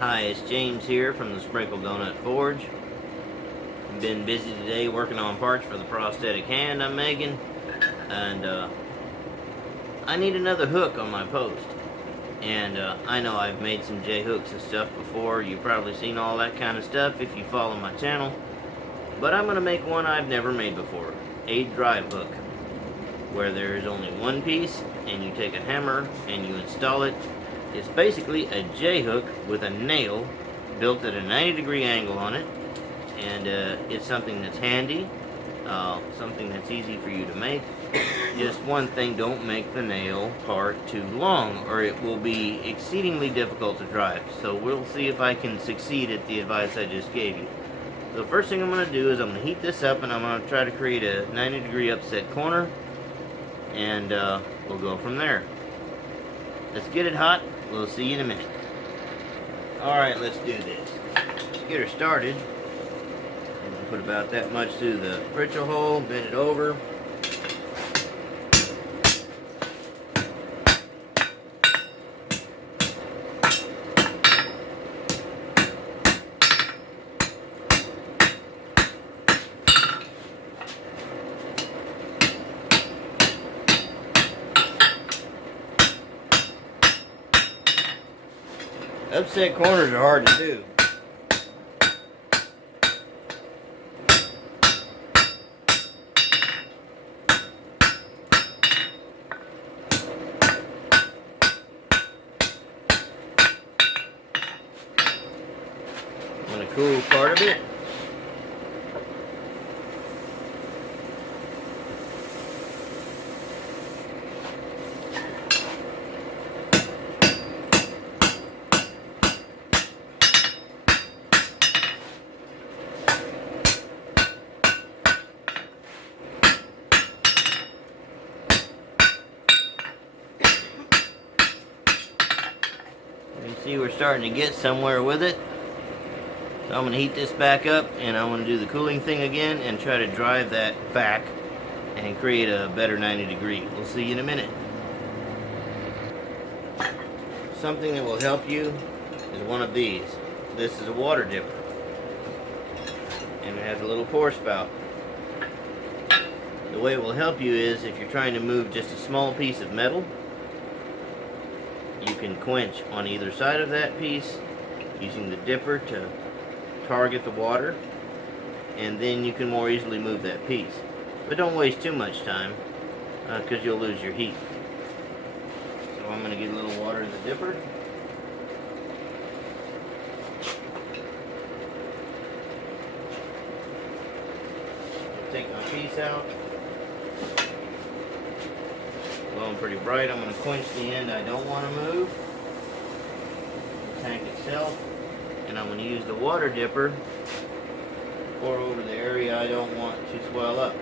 Hi, it's James here from the Sprinkle Donut Forge. I've been busy today working on parts for the prosthetic hand I'm making, and I need another hook on my post. And I know I've made some J-hooks and stuff before. You've probably seen all that kind of stuff if you follow my channel. But I'm going to make one I've never made before, a drive hook, where there is only one piece and you take a hammer and you install it. It's basically a J-hook with a nail built at a 90-degree angle on it, and it's something that's handy, something that's easy for you to make. Just one thing, don't make the nail part too long or it will be exceedingly difficult to drive. So we'll see if I can succeed at the advice I just gave you. The first thing I'm going to do is I'm going to heat this up and I'm going to try to create a 90-degree upset corner, and we'll go from there. Let's get it hot. We'll see you in a minute. Alright, let's do this. Let's get her started. I'm going to put about that much through the Pritchell hole, bend it over. Upset corners are hard to do. And the cool part of it, you see we're starting to get somewhere with it. So I'm going to heat this back up and I'm going to do the cooling thing again and try to drive that back and create a better 90 degree. We'll see you in a minute. Something that will help you is one of these. This is a water dipper and it has a little pour spout. The way it will help you is if you're trying to move just a small piece of metal, you can quench on either side of that piece using the dipper to target the water, and then you can more easily move that piece. But don't waste too much time because you'll lose your heat. So I'm going to get a little water in the dipper. Take my piece out. Glowing pretty bright. I'm going to quench the end I don't want to move. The tank itself. And I'm going to use the water dipper to pour over the area I don't want to swell up.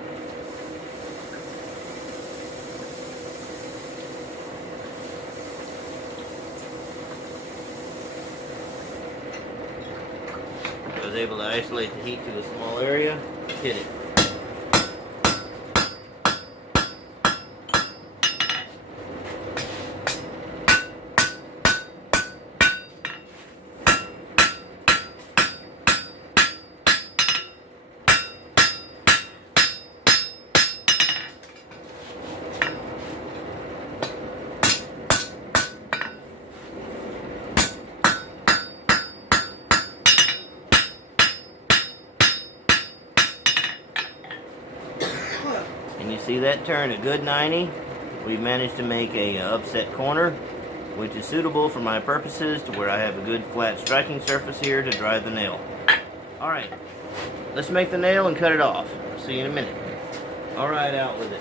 I was able to isolate the heat to a small area, hit it. And you see that turn a good 90. We've managed to make a upset corner, which is suitable for my purposes to where I have a good flat striking surface here to drive the nail. Alright, let's make the nail and cut it off. I'll see you in a minute. Alright, out with it.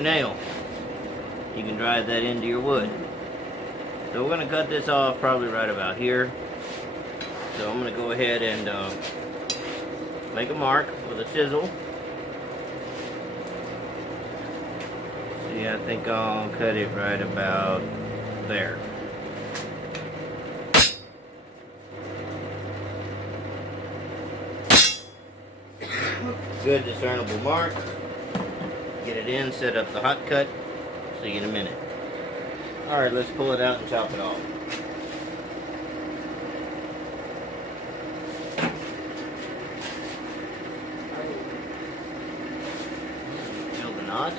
your nail. You can drive that into your wood. So we're going to cut this off probably right about here. So I'm going to go ahead and make a mark with a chisel. See, I think I'll cut it right about there. Good discernible mark. Get it in, set up the hot cut. See you in a minute. Alright, let's pull it out and chop it off. Feel the notch.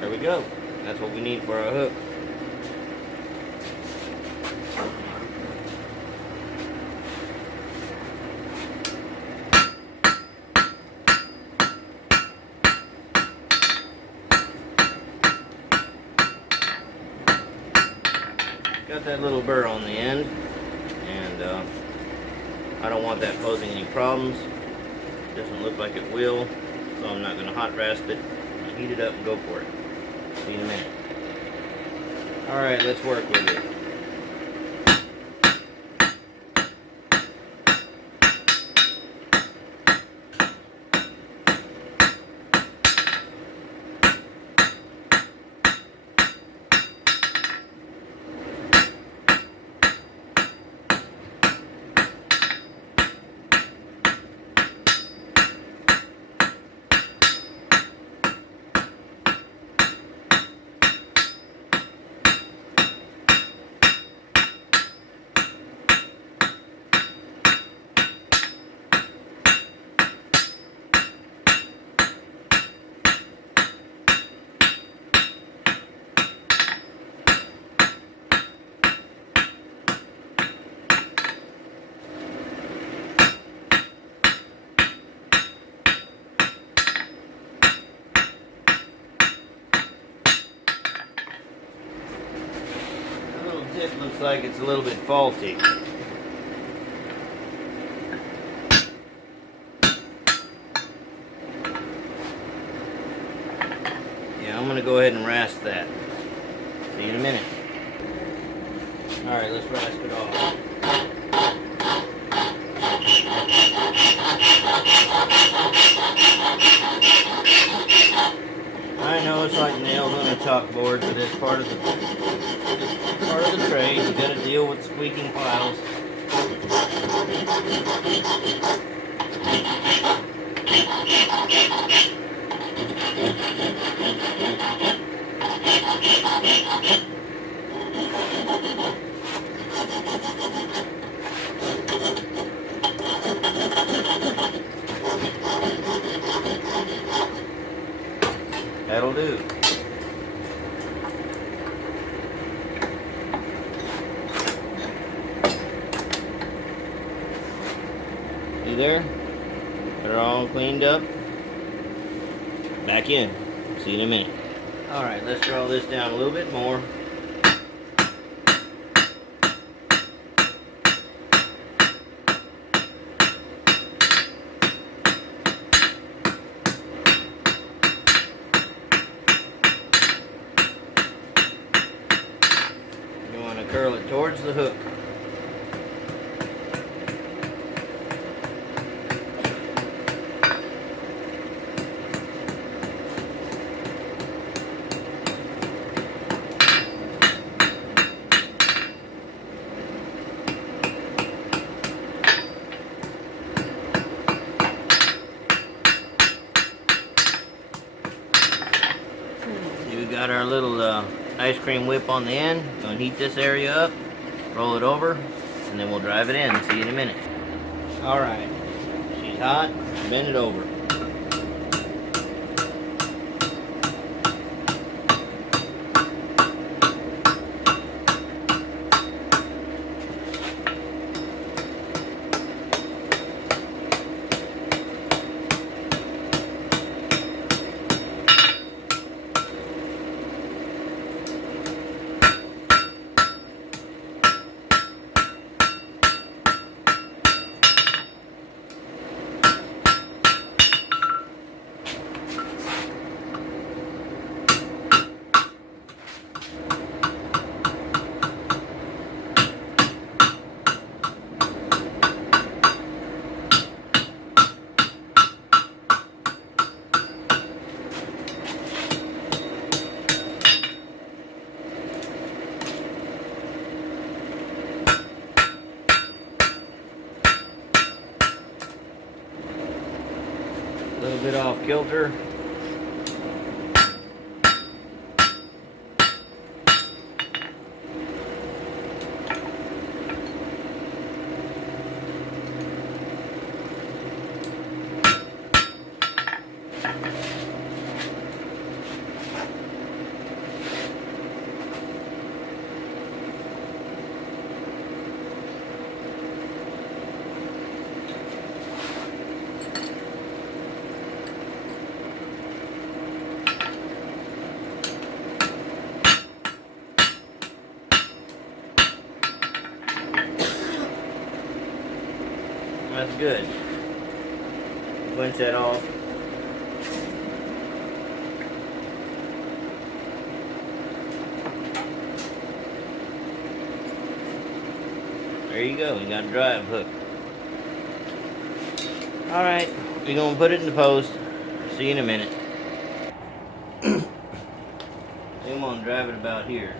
There we go. That's what we need for our hook. Got that little burr on the end, and I don't want that posing any problems. Doesn't look like it will, so I'm not going to hot rasp it. I'll heat it up and go for it. See you in a minute. Alright, let's work with it. Tip looks like it's a little bit faulty. Yeah, I'm gonna go ahead and rasp that. See you in a minute. Alright, let's rasp it off. I know it's like nails on a chalkboard, but it's part of the trade. You gotta deal with squeaking files. That'll do. See there? They're all cleaned up. Back in. See you in a minute. Alright, let's draw this down a little bit more. You want to curl it towards the hook. Got our little ice cream whip on the end. Gonna heat this area up, roll it over, and then we'll drive it in. See you in a minute. Alright, she's hot. Bend it over. A little bit off kilter. That's good. Quench that off. There you go, you got a drive hook. Alright, we're gonna put it in the post. See you in a minute. I'm gonna drive it about here.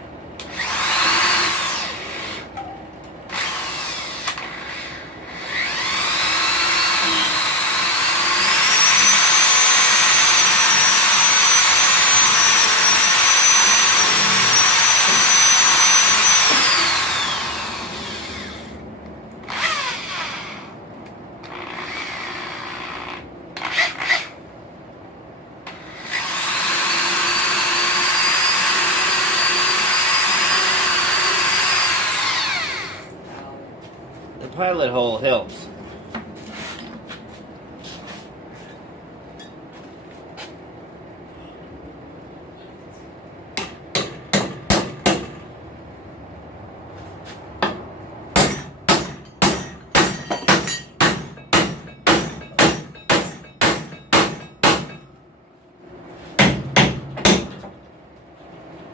The pilot hole helps.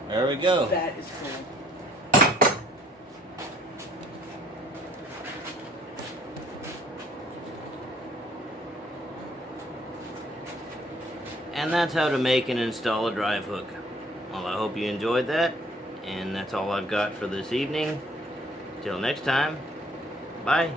There we go. That is cool. And that's how to make and install a drive hook. Well, I hope you enjoyed that. And that's all I've got for this evening. Till next time, bye.